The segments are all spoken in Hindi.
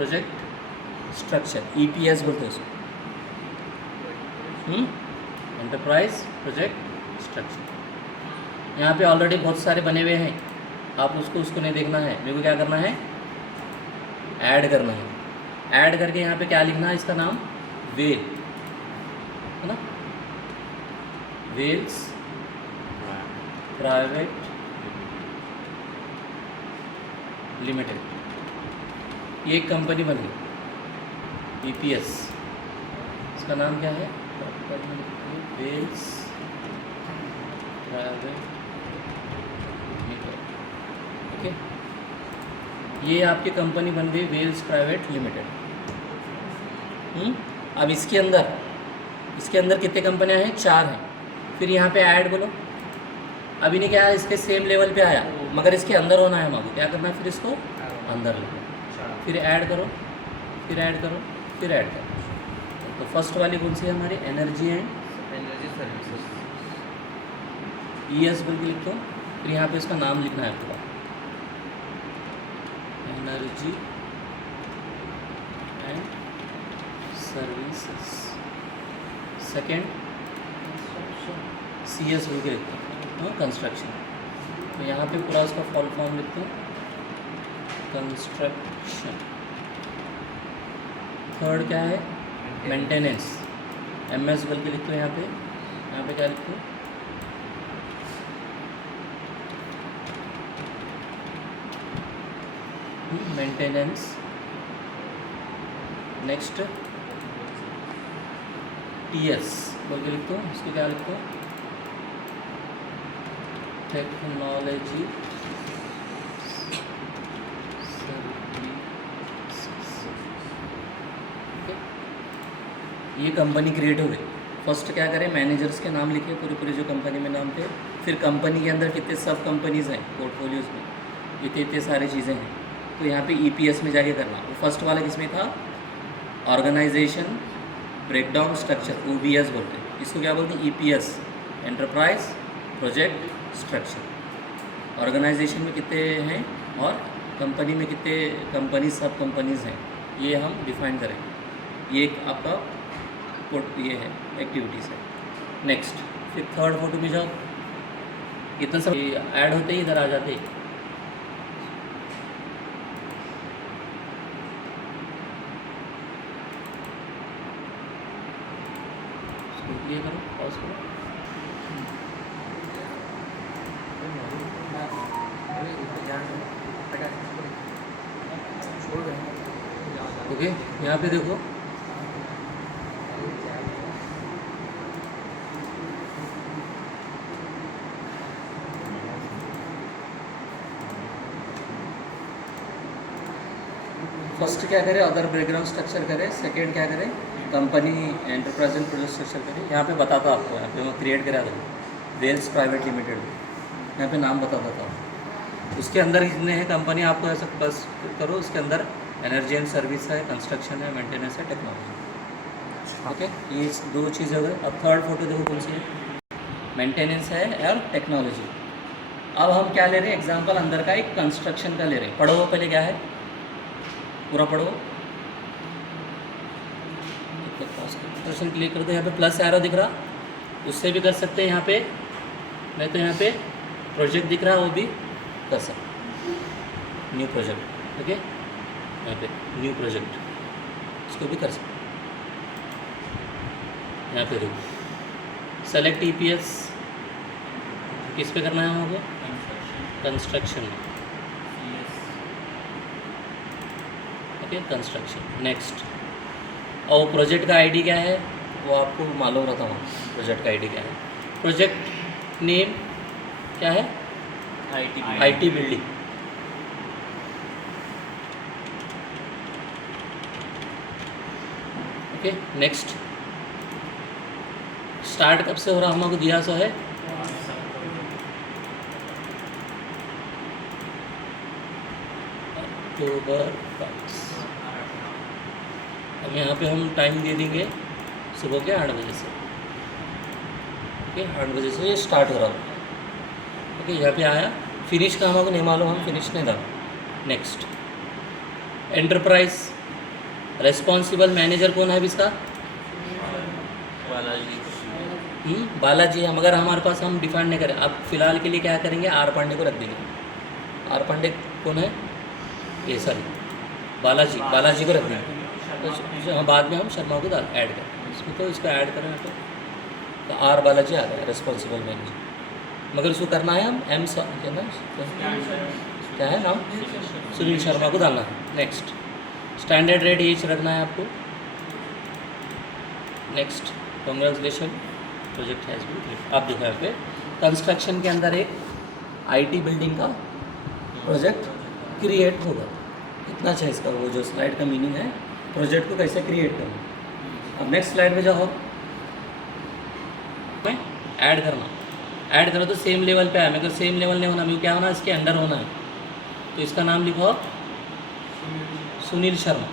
प्रोजेक्ट स्ट्रक्चर, EPS बोलते हैं उसको, एंटरप्राइज प्रोजेक्ट स्ट्रक्चर। यहाँ पे ऑलरेडी बहुत सारे बने हुए हैं, आप उसको नहीं देखना है, मेरे को क्या करना है, ऐड करना है। ऐड करके यहाँ पे क्या लिखना है, इसका नाम वेल है ना, वेल्स प्राइवेट लिमिटेड, ये एक कंपनी बन गई EPS, इसका नाम क्या है, वेल्स प्राइवेट लिमिटेड। ओके, ये आपकी कंपनी बन गई वेल्स प्राइवेट लिमिटेड। अब इसके अंदर कितने कंपनियां हैं, 4 हैं। फिर यहाँ पे ऐड बोलो, अभी नहीं क्या है, इसके सेम लेवल पे आया, मगर इसके अंदर होना है, मांगो क्या करना है, फिर इसको अंदर लो, फिर ऐड करो, फिर ऐड करो, फिर ऐड करो। तो फर्स्ट वाली कौन सी है हमारी, एनर्जी सर्विसेज, ES बोल के लिखो। फिर यहाँ पे इसका नाम लिखना है पूरा, energy and services. Second CS बोल के लिखते हैं, कंस्ट्रक्शन। तो यहाँ पे पूरा उसका फुल फॉर्म लिखते हैं, कंस्ट्रक्शन। थर्ड क्या है, मेंटेनेंस, MS बोल के लिखते हो। यहाँ पे क्या लिखते हो, मेंटेनेंस। नेक्स्ट TS बोल के लिखते हो, इसको क्या लिखते हो, टेक्नोलॉजी सर्विसेज। ये कंपनी क्रिएट हो गई। फर्स्ट क्या करें, मैनेजर्स के नाम लिखे पूरे जो कंपनी में नाम थे, फिर कंपनी के अंदर कितने सब कंपनीज हैं पोर्टफोलियोज में, इतने सारी चीज़ें हैं। तो यहाँ पे EPS में जाके करना। वो फर्स्ट वाला किसमें था, ऑर्गेनाइजेशन ब्रेकडाउन स्ट्रक्चर, OBS बोलते हैं इसको। क्या बोलते हैं, EPS, enterprise project structure. Organisation में कितने हैं और कंपनी में कितने कंपनी सब कंपनीज हैं, ये हम डिफाइन करेंगे। ये एक आपका ये है, एक्टिविटीज़ है। नेक्स्ट, फिर थर्ड फोटो में जाओ, इतना सब ऐड होते ही इधर आ जाते हैं। ये करो, पॉज करो। ओके, यहाँ पे देखो, फर्स्ट क्या करें, अदर बैकग्राउंड स्ट्रक्चर करें। सेकेंड क्या करें, company enterprise and project structure करें। यहाँ पे बताता आपको, यहाँ पे मैं क्रिएट करा था वेल्स प्राइवेट लिमिटेड, यहाँ पे नाम बताता था। उसके अंदर कितने हैं कंपनी, आपको ऐसा बस करो, उसके अंदर एनर्जी एंड सर्विस है, कंस्ट्रक्शन है, मेंटेनेंस है, टेक्नोलॉजी। ओके, ये 2 चीज़ें हो गई। अब थर्ड फोटो देखो कौन सी है, मेंटेनेंस है और टेक्नोलॉजी। अब हम क्या ले रहे हैं, एग्जाम्पल अंदर का एक कंस्ट्रक्शन का ले रहे हैं। पढ़ो पहले क्या है, पूरा पढ़ो। कंस्ट्रक्शन क्लिक कर दो, यहाँ पे प्लस एरो दिख रहा, उससे भी कर सकते हैं यहाँ पे, नहीं तो यहाँ पे प्रोजेक्ट दिख रहा है, वो भी कर सकते, न्यू प्रोजेक्ट। ओके, यहाँ पे न्यू प्रोजेक्ट, इसको भी कर सकते। यहाँ पे देखो, सेलेक्ट EPS, किस पे करना है हमको, कंस्ट्रक्शन में। Okay, construction. नेक्स्ट, और प्रोजेक्ट का ID क्या है, वो आपको मालूम रहता हूँ, प्रोजेक्ट का ID क्या है। प्रोजेक्ट नेम क्या है, IT building. Okay, next, start कब से हो रहा, हमको दिया सो है अक्टूबर 22। अब यहाँ पे हम टाइम दे देंगे सुबह के 8 बजे से। ओके, 8 बजे से ये स्टार्ट हो रहा है। ओके, यहाँ पे आया, फिनिश का हमको नहीं मालूम, हम फिनिश नहीं डाल। नेक्स्ट, एंटरप्राइज रेस्पॉन्सिबल मैनेजर कौन है अब इसका? बालाजी है। मगर हमारे पास हम डिफाइन नहीं करें। अब फिलहाल के लिए क्या करेंगे, आर पांडे को रख देंगे। आर पांडे कौन है? ये सॉरी बालाजी को रख देंगे। तो हम बाद में हम शर्मा को ऐड करें इसको, तो इसको ऐड करें तो आर बालाजी आ गया रेस्पॉन्सिबल मैनेजर। मगर इसको करना है हम क्या है नाम, सुनील शर्मा को डालना है। नेक्स्ट स्टैंडर्ड रेट ये रखना है आपको। Next congratulation project has been clear. आप देखो यहाँ पे कंस्ट्रक्शन के अंदर एक आईटी बिल्डिंग का प्रोजेक्ट क्रिएट होगा। इतना अच्छा इसका वो जो स्लाइड का मीनिंग है, प्रोजेक्ट को कैसे क्रिएट करना। अब नेक्स्ट स्लाइड पे जाओ, मैं ऐड करो तो सेम लेवल पे है। मेरे को सेम लेवल नहीं होना, मेरे को क्या होना, इसके अंडर होना है। तो इसका नाम लिखो सुनील शर्मा।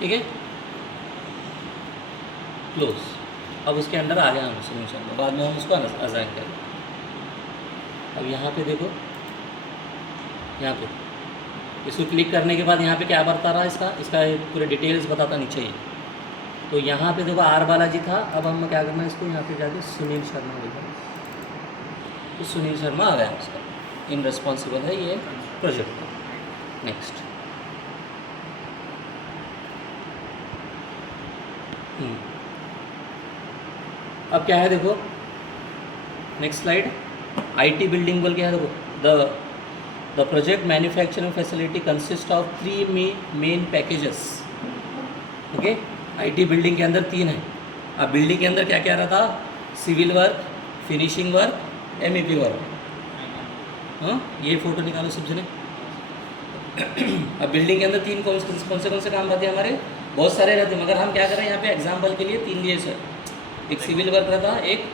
ठीक है, क्लोज। अब उसके अंदर आ गया हम सुनील शर्मा, बाद में हम उसको असाइन करें। अब यहाँ पे देखो, यहाँ पे इसको क्लिक करने के बाद यहाँ पे क्या बता रहा है, इसका पूरे डिटेल्स बताता नीचे ही। तो यहाँ पे देखो आर बालाजी था। अब हम क्या करना है, इसको यहाँ पे जाके सुनील शर्मा लिखा, तो सुनील शर्मा आ गया उसका। इन रिस्पॉन्सिबल है ये प्रोजेक्ट का। नेक्स्ट अब क्या है देखो, नेक्स्ट स्लाइड। आईटी बिल्डिंग बोल के है देखो, the project manufacturing facility consist of 3 main packages. Okay, IT building के अंदर 3 है। अब बिल्डिंग के अंदर क्या क्या रहा था, civil work, finishing work, MEP work. हाँ, ये फोटो निकालो सब जने। अब बिल्डिंग के अंदर 3 कौन से काम रहते हैं हमारे, बहुत सारे रहते हैं। मगर हम क्या कर रहे हैं यहाँ पे एग्जाम्पल के लिए 3 लिए सर। एक सिविल वर्क रहता है, एक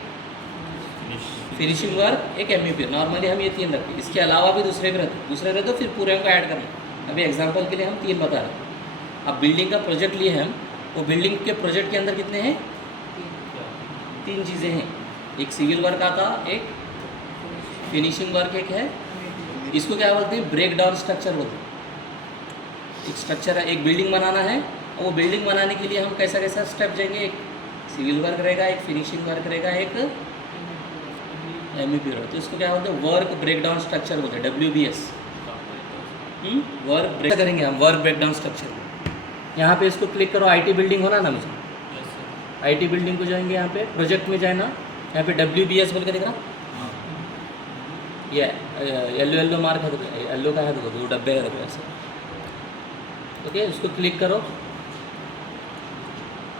फिनिशिंग वर्क, एक एमईपी। नॉर्मली हम ये 3 रखते हैं। इसके अलावा भी दूसरे भी रहते तो फिर पूरे को ऐड करना। अभी एग्जाम्पल के लिए हम 3 बता रहे हैं। अब बिल्डिंग का प्रोजेक्ट लिए हम, वो बिल्डिंग के प्रोजेक्ट के अंदर कितने हैं, 3 चीज़ें हैं। एक सिविल वर्क आता, एक फिनिशिंग वर्क एक है। इसको क्या बोलते हैं, ब्रेक डाउन स्ट्रक्चर बोलते हैं। एक स्ट्रक्चर है, एक बिल्डिंग बनाना है, और वो बिल्डिंग बनाने के लिए हम कैसा कैसा स्टेप जाएंगे। एक सिविल वर्क रहेगा, एक फिनिशिंग वर्क रहेगा, एक एमईपी रहेगा। तो इसको क्या बोलते हैं, वर्क ब्रेक डाउन स्ट्रक्चर बोलते हैं, WBS। वर्क ब्रेक करेंगे हम, वर्क ब्रेक डाउन स्ट्रक्चर। यहाँ पे इसको क्लिक करो, आईटी बिल्डिंग होना ना मुझे, आईटी बिल्डिंग को जाएंगे, यहाँ पे प्रोजेक्ट में जाए ना, यहाँ पे WBS बोल के दिख रहा, ये येलो मार्क है, येलो का है, देखो 2 डब्बे है देखो ऐसे। ओके, उसको क्लिक करो,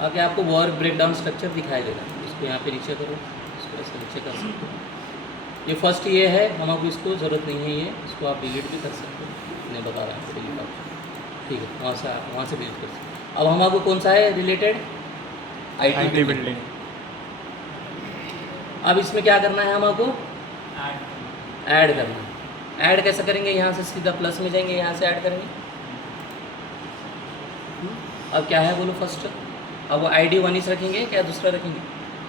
आगे आपको वर्क ब्रेकडाउन स्ट्रक्चर दिखाई देगा। इसको यहाँ पे नीचे करो, इसको ऐसे नीचे कर सकते हो। ये फर्स्ट ये है, हमको इसको ज़रूरत नहीं है, ये इसको आप डिलीट भी कर सकते हो। मैं बता रहा हूँ डिलीट आप, ठीक है, वहाँ से डिलीट कर सकते हो। अब हमको कौन सा है रिलेटेड, आईटी बिल्डिंग। अब इसमें क्या करना है, हमको ऐड करना है। ऐड कैसे करेंगे, यहाँ से सीधा प्लस में जाएंगे, यहाँ से ऐड करेंगे। अब क्या है बोलो फर्स्ट, अब वो ID 1 रखेंगे क्या दूसरा रखेंगे,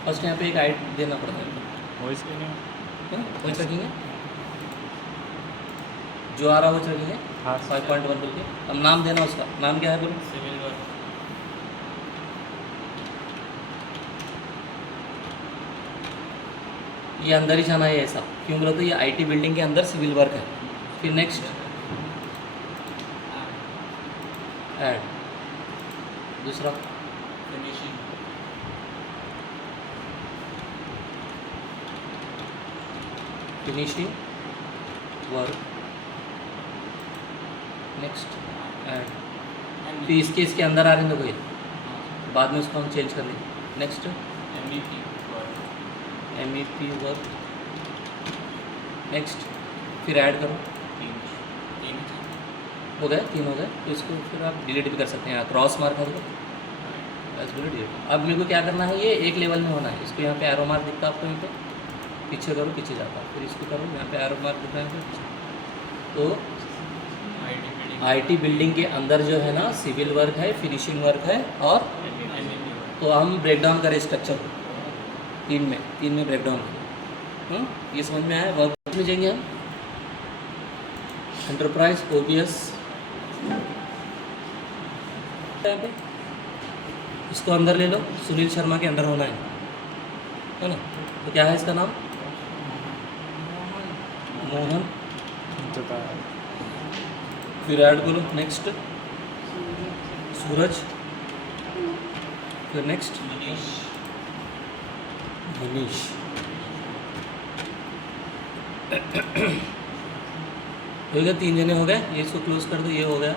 फर्स्ट यहाँ पे एक ID देना पड़ता है, वॉइस रखेंगे, जो आ रहा है वो रखेंगे। हाँ, 5.1 बोल के। अब नाम देना उसका, नाम क्या है बोलो, सिविल वर्क। ये अंदर ही जाना है ऐसा, क्यों बोलो तो ये आईटी बिल्डिंग के अंदर सिविल वर्क है। फिर नेक्स्ट ऐड, दूसरा फिनिशिंग वर्क, नेक्स्ट ऐड। तो इसके अंदर आ रहे हैं, देखो बाद में उसको हम चेंज कर लेंगे। नेक्स्ट एमईपी वर्क, नेक्स्ट फिर ऐड करो, 3 हो गए, 3 हो गए। तो इसको फिर आप डिलीट भी कर सकते हैं, क्रॉस मार्क है बस बोलो डिलीट। अब मेरे को क्या करना है, ये एक लेवल में होना है। इसको यहाँ पे एरो मार्क दिखता है आपको, यहाँ पे पीछे करो, पीछे जाता है। फिर इसको करो, यहाँ पे एरो मार्क दिख रहा है। तो आईटी बिल्डिंग के अंदर जो है ना, सिविल वर्क है, फिनिशिंग वर्क है, और तो हम ब्रेक डाउन करें स्ट्रक्चर को 3 में ब्रेक डाउन। ये समझ में आया। वर्क में जाएंगे हम, एंटरप्राइज OBS, इसको अंदर ले लो, सुनील शर्मा के अंडर होना है ना। तो क्या है इसका नाम? मोहन। फिर ऐड करो, नेक्स्ट सूरज, फिर नेक्स्ट मनीष। हो गया, 3 जने हो गए, ये इसको क्लोज कर दो, ये हो गया।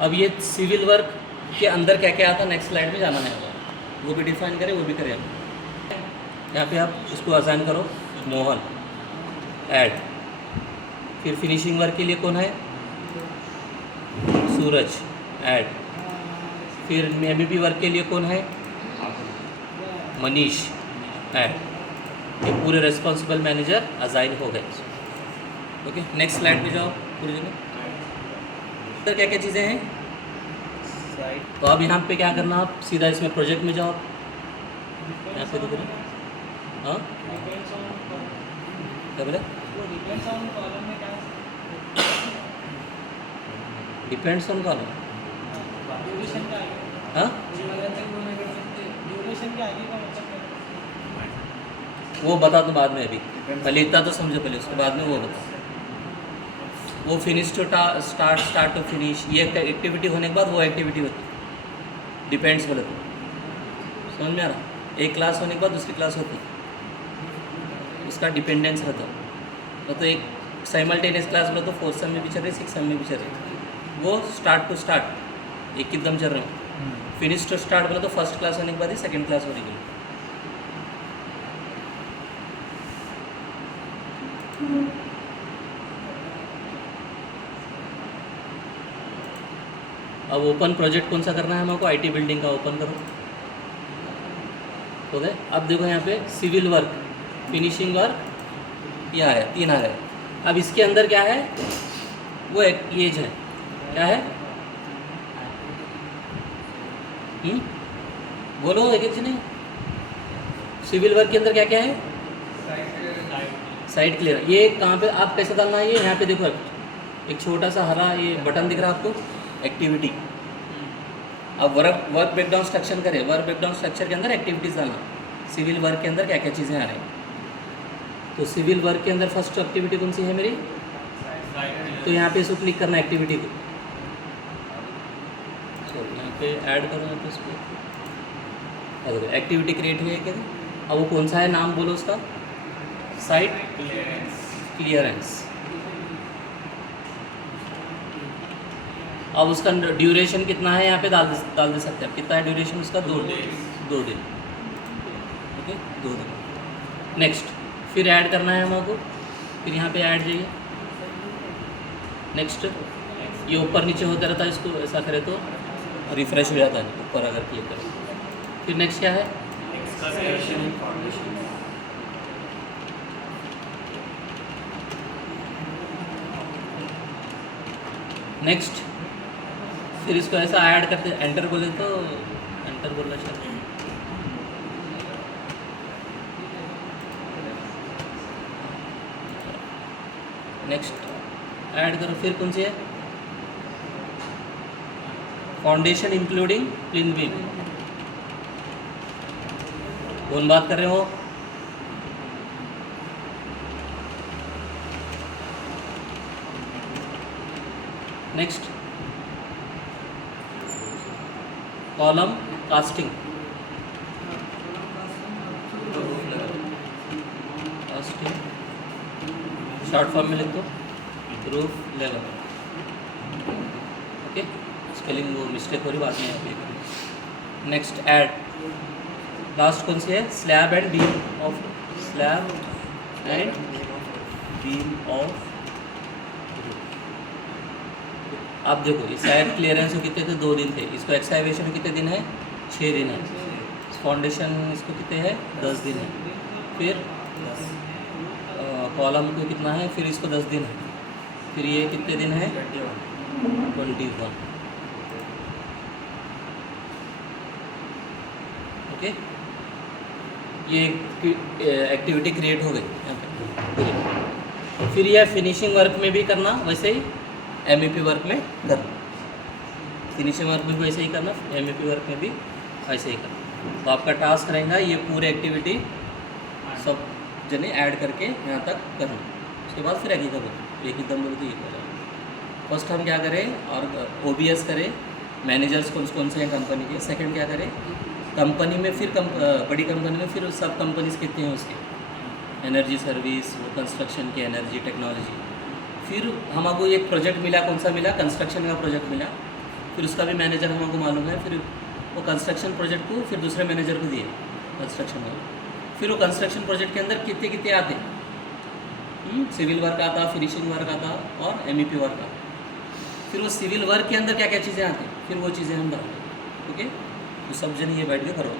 अब ये सिविल वर्क के अंदर क्या क्या आता है नेक्स्ट स्लाइड में जाना है, वो भी डिफाइन करें, वो भी करें। यहाँ पे आप इसको असाइन करो मोहन, ऐड। फिर फिनिशिंग वर्क के लिए कौन है? सूरज, ऐड। फिर MEP वर्क के लिए कौन है? मनीष, ऐड। ये पूरे रेस्पॉन्सिबल मैनेजर असाइन हो गए। ओके, नेक्स्ट स्लाइड पे जाओ पूरी जगह। तो क्या क्या चीज़ें हैं? तो अब यहाँ पे क्या करना, आप सीधा इसमें प्रोजेक्ट में जाओ। यहाँ पे देखो, हाँ क्या बोले? डिपेंड्स ऑन कॉलम, हाँ वो बता दो बाद में, अभी पहले इतना तो समझो पहले, उसके बाद में वो बता। वो finish to start to finish, ये एक्टिविटी होने के बाद वो एक्टिविटी होती है। डिपेंड्स बोले तो समझ में आ रहा? एक क्लास होने के बाद दूसरी क्लास होती, उसका डिपेंडेंस रहता। तो एक साइमल्टेनियस क्लास बोले तो 4th सेम में भी चल रही, 6th सेम में भी चल रही। वो स्टार्ट टू स्टार्ट एक एकदम चल रहे हो। फिनिश टू स्टार्ट बोले तो फर्स्ट क्लास होने के बाद ही सेकेंड क्लास हो रही है। अब ओपन प्रोजेक्ट कौन सा करना है हमको? IT बिल्डिंग का ओपन करो, हो गए। अब देखो यहाँ पे सिविल वर्क, फिनिशिंग वर्क, ये आया, 3 आ गए। अब इसके अंदर क्या है? वो एक ये है, क्या है? बोलो एक चीज नहीं। सिविल वर्क के अंदर क्या क्या है? Site clear. ये कहाँ पे आप कैसे डालना है? ये यहाँ पे देखो, एक छोटा सा हरा ये बटन दिख रहा है आपको, एक्टिविटी। अब वर्क ब्रेकडाउन स्ट्रक्चर करें, वर्क ब्रेकडाउन स्ट्रक्चर के अंदर एक्टिविटीज़ डालना। सिविल वर्क के अंदर क्या क्या चीज़ें आ रही हैं? तो सिविल वर्क के अंदर फर्स्ट एक्टिविटी कौन सी है मेरी? तो यहाँ पे इसको क्लिक करना एक्टिविटी को। यहाँ पे ऐड करो, यहाँ पे इसको एक्टिविटी क्रिएट हुई है क्या? अब वो कौन सा है, नाम बोलो उसका? Site clearance. अब उसका ड्यूरेशन कितना है यहाँ पे डाल दे सकते हैं। कितना है ड्यूरेशन उसका? 2 दिन। ओके, 2 दिन। नेक्स्ट, फिर ऐड करना है हमको। फिर यहाँ पे ऐड जाइए, नेक्स्ट। ये ऊपर नीचे होता रहता है, इसको ऐसा करे तो रिफ्रेश हो जाता है ऊपर अगर क्लिक करें। फिर नेक्स्ट क्या है? नेक्स्ट, फिर इसको ऐसा ऐड करते, एंटर बोले तो एंटर बोलना चाहिए। नेक्स्ट ऐड करो। फिर कौन सी है? Foundation including plinth beam. कौन बात कर रहे हो? Next, column casting. Short form में लिख दो, रूफ लेवल। ओके, स्पेलिंग वो मिस्टेक हो रही बात में। Next, add. लास्ट कौन सी है? Slab and beam of, slab and beam of. आप देखो, इस साइड क्लियरेंस को कितने थे? 2 दिन थे। इसको एक्सकावेशन कितने दिन है? 6 दिन है। फाउंडेशन इसको कितने है? 10 दिन है। फिर कॉलम को कितना है? फिर इसको 10 दिन है। फिर ये कितने दिन है? 21। ओके, ये एक्टिविटी क्रिएट हो गई यहाँ पे। फिर यह फिनिशिंग वर्क में भी करना वैसे ही, MEP वर्क में करना, फिनिशिंग वर्क में भी वैसे ही करना, MEP वर्क में भी वैसे ही करना। तो आपका टास्क रहेगा ये पूरी एक्टिविटी सब जने ऐड करके यहाँ तक करना। उसके बाद फिर एक ही दम बोल के ये करें। फर्स्ट हम क्या करें और OBS करें, मैनेजर्स कौन से हैं कंपनी के। सेकंड क्या करें, कंपनी में फिर बड़ी कंपनी में फिर सब कंपनीज कितने हैं उसके, एनर्जी सर्विस, वो कंस्ट्रक्शन की एनर्जी टेक्नोलॉजी। फिर हमको एक प्रोजेक्ट मिला, कौन सा मिला, कंस्ट्रक्शन का प्रोजेक्ट मिला। फिर उसका भी मैनेजर हमको मालूम है। फिर वो कंस्ट्रक्शन प्रोजेक्ट को फिर दूसरे मैनेजर को दिए कंस्ट्रक्शन में। फिर वो कंस्ट्रक्शन प्रोजेक्ट के अंदर कितने कितने आते, सिविल वर्क आता, फिनिशिंग वर्क आता और MEP वर्क आता। फिर वो सिविल वर्क के अंदर क्या क्या चीज़ें आती, फिर वो चीज़ें हम डालते। ओके, तो सब जन ये बैठ के करो।